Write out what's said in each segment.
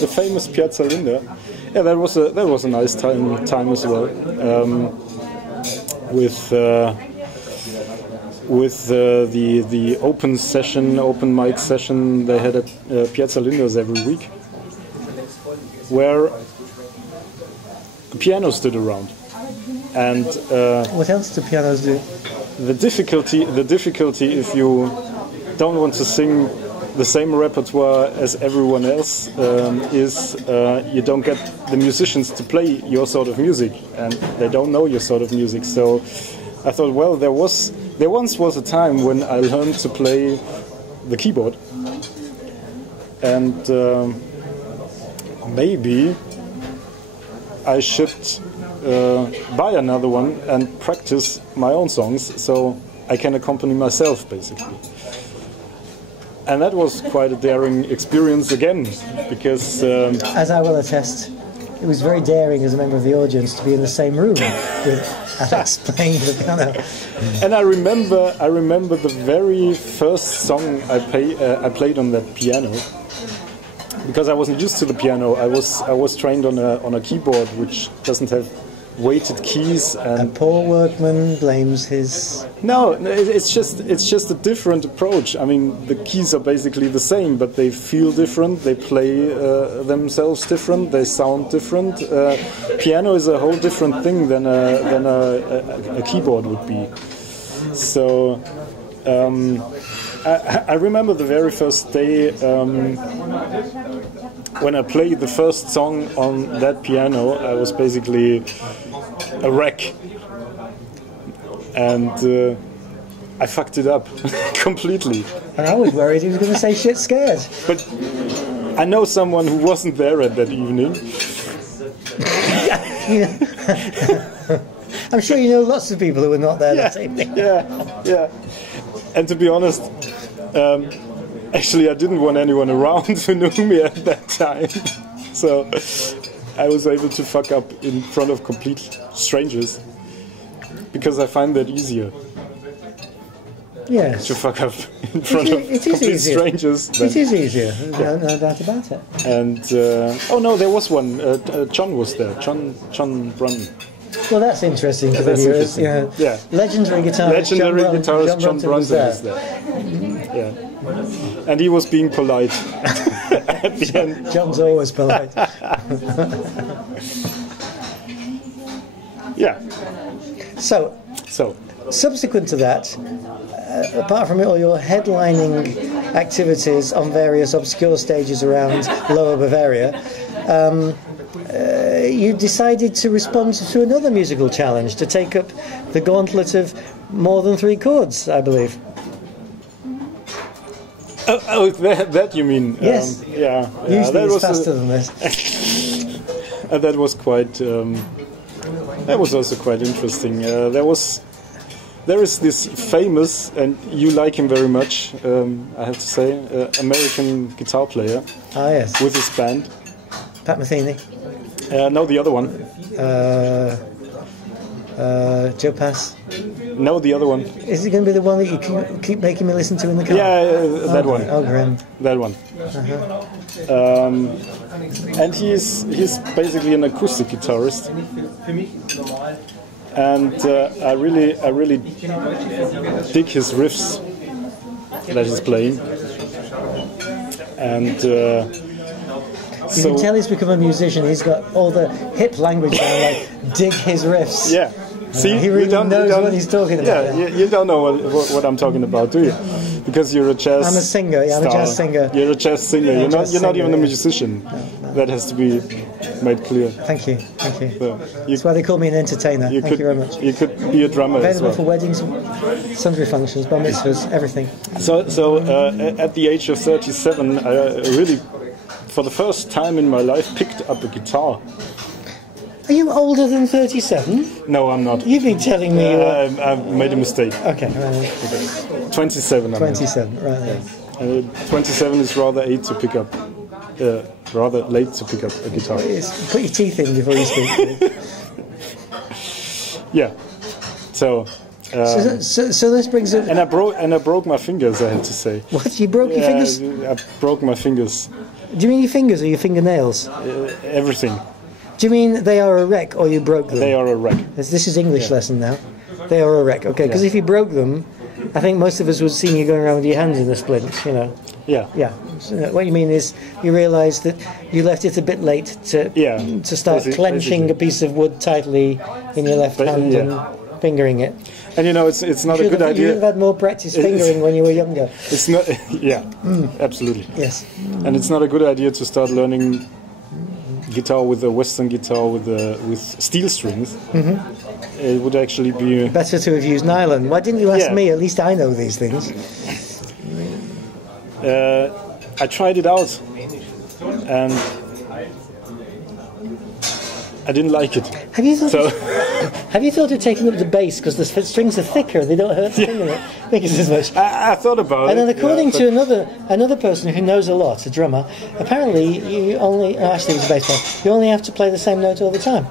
the famous Piazza Linda. Yeah, that was a nice time as well. With the open mic session they had at Piazza Linda's every week, where pianos stood around. And what else do pianos do? The difficulty if you don't want to sing the same repertoire as everyone else is you don't get the musicians to play your sort of music, and they don't know your sort of music. So I thought, well, there once was a time when I learned to play the keyboard, and maybe I should buy another one and practice my own songs so I can accompany myself, basically. And that was quite a daring experience again, because... as I will attest, it was very daring as a member of the audience to be in the same room with Alex playing the piano. And I remember the very first song I played on that piano, because I wasn't used to the piano. I was trained on a keyboard which doesn't have weighted keys, and a poor workman blames his... No, it's just a different approach. I mean, the keys are basically the same, but they feel different. They play themselves different. They sound different. Piano is a whole different thing than a keyboard would be. So I remember the very first day when I played the first song on that piano. I was basically a wreck. And I fucked it up completely. And I was worried he was going to say shit scared. But I know someone who wasn't there at that evening. I'm sure you know lots of people who were not there that evening. Yeah. And to be honest, actually I didn't want anyone around who knew me at that time. So I was able to fuck up in front of complete strangers, because I find that easier. Yes. To fuck up in front of complete strangers. It is easier, no doubt about it. And oh no, there was one. John was there. John Brunton. Well, that's interesting. That's interesting. Yeah. Legendary guitarist John Brunton was there. Yeah. And he was being polite at the end. John's always polite. Yeah. So, subsequent to that, apart from all your headlining activities on various obscure stages around Lower Bavaria, you decided to respond to another musical challenge, to take up the gauntlet of more than 3 chords, I believe. Oh, that you mean? Yes. Yeah. Usually that it's was faster than this. That was quite. That was also quite interesting. There is this famous, and you like him very much, I have to say, American guitar player. Ah, yes. With his band. Pat Metheny. No, the other one. Joe Pass. No, the other one. Is it going to be the one that you keep making me listen to in the car? Yeah, that one. Oh, grim. That one. And he's basically an acoustic guitarist. And I really dig his riffs that he's playing. And you can tell he's become a musician. He's got all the hip language down, like dig his riffs. Yeah. See, he really knows what he's talking about. Yeah, you don't know what I'm talking about, do you? Because you're a jazz. I'm a singer. Yeah, I'm a jazz singer. You're a jazz singer. You're not even a musician. No. That has to be made clear. Thank you. So that's why they call me an entertainer. Thank you very much. You could be a drummer as well. Available for weddings, sundry functions, bar mitzvahs, everything. So at the age of 37, I really, for the first time in my life, picked up a guitar. Are you older than 37? No, I'm not. You've been telling me I've made a mistake. Okay, right. 27. 27, right. Yeah. 27 is rather late to pick up. Rather late to pick up a guitar. Put your teeth in before you speak. Yeah. So So this brings up. And I broke my fingers. I have to say. What? You broke your fingers? I broke my fingers. Do you mean your fingers or your fingernails? Everything. Do you mean they are a wreck or you broke them? They are a wreck. This is English lesson now. They are a wreck. Okay, because if you broke them, I think most of us would see you going around with your hands in a splint, you know. Yeah. Yeah. So what you mean is you realise that you left it a bit late to start clenching a piece of wood tightly in your left hand and fingering it. And you know, it's not a good idea. You should have had more practice fingering when you were younger. It's not. Yeah. Absolutely. Yes. And it's not a good idea to start learning guitar with a Western guitar with steel strings. It would actually be better to have used nylon. Why didn't you ask me? At least I know these things. I tried it out, and I didn't like it. Have you thought of taking up the bass because the strings are thicker? They don't hurt the fingers as much. I thought about it. And then, according to another person who knows a lot, a drummer, apparently you only actually it was a bass player. You only have to play the same note all the time.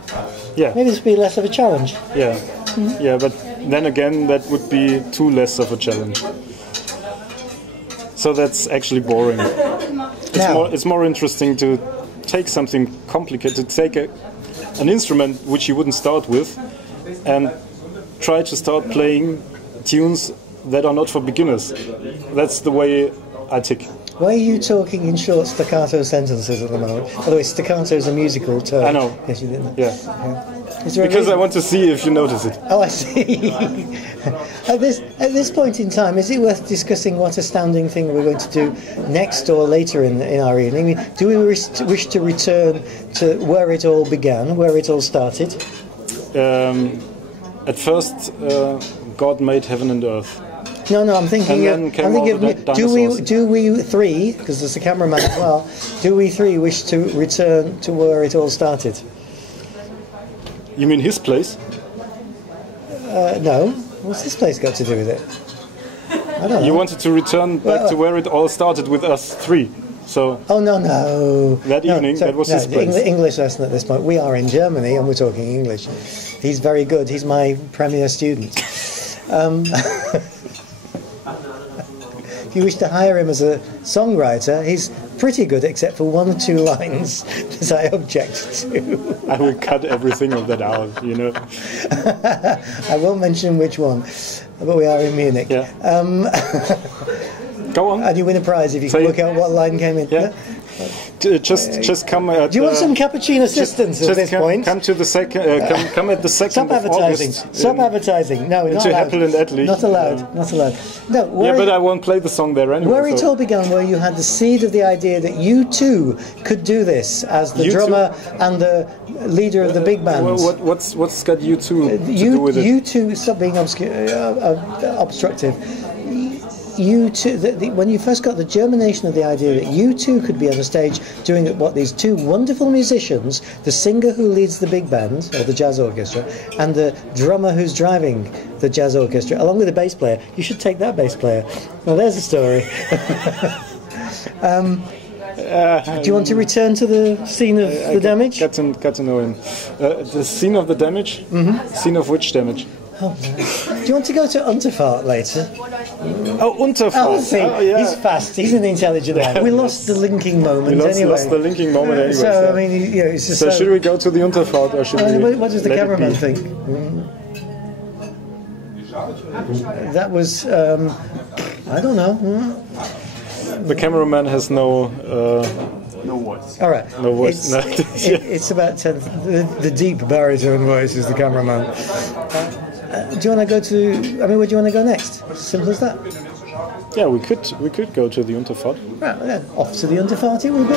Yeah. Maybe this would be less of a challenge. Yeah. Yeah, but then again, that would be too less of a challenge. So that's actually boring. It's more interesting to take something complicated, take an instrument which you wouldn't start with, and try to start playing tunes that are not for beginners. That's the way I tick. Why are you talking in short staccato sentences at the moment? By the way, staccato is a musical term. I know. Yes, you didn't. Yeah. Because I want to see if you notice it. Oh, I see. At this point in time, is it worth discussing what astounding thing we're going to do next or later in our evening? Do we wish to return to where it all began, where it all started? At first, God made heaven and earth. No, I'm thinking of do we three, because there's a cameraman as well, do we three wish to return to where it all started? You mean his place? No. What's this place got to do with it? I don't know. You wanted to return back to where it all started with us three. So. Oh no. That evening, that was his place. English lesson at this point. We are in Germany and we're talking English. He's very good. He's my premier student. If you wish to hire him as a songwriter, he's pretty good except for 1 or 2 lines that I object to. I will cut everything of that out, you know. I won't mention which one, but we are in Munich. Yeah. Go on. And you win a prize if you can work out what line came in. Yeah. Just come. Do you want some cappuccino assistance at this point? Come to the second. Come at the second. Stop advertising. Stop advertising. No, not allowed. Happel and Edley. Not allowed. Not allowed. No. But I won't play the song there anyway. Where it all began, where you had the seed of the idea that you too could do this as the drummer and the leader of the big band. What's got you two to do with it? You two, stop being obstructive. You two, when you first got the germination of the idea that you two could be on the stage doing what these two wonderful musicians, the singer who leads the big band or the jazz orchestra, and the drummer who's driving the jazz orchestra, along with the bass player. You should take that bass player. Well, there's the story. Do you want to return to the scene of the damage? Got to know him. The scene of the damage? Mm-hmm. Scene of which damage? Oh, no. Do you want to go to Unterfahrt later? Oh, Unterfahrt. Oh, see, yeah. He's fast. He's an intelligent man. We lost the linking moment anyway. Lost the linking moment anyway. So, I mean, it's just so should we go to the Unterfahrt or should we? What does the cameraman think? That was, I don't know. The cameraman has no voice. All right. No voice. It's about 10. The deep baritone voice is the cameraman. Do you want to go to? I mean, where do you want to go next? Simple as that. Yeah, we could go to the Unterfahrt. Right, well, then, off to the Unterfahrt it will be.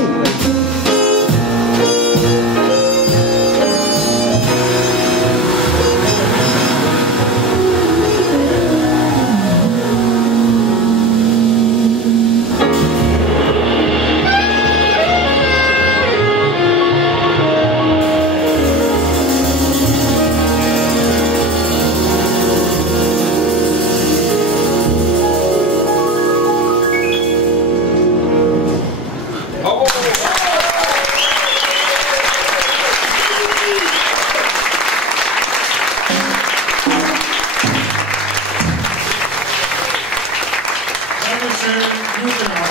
schön.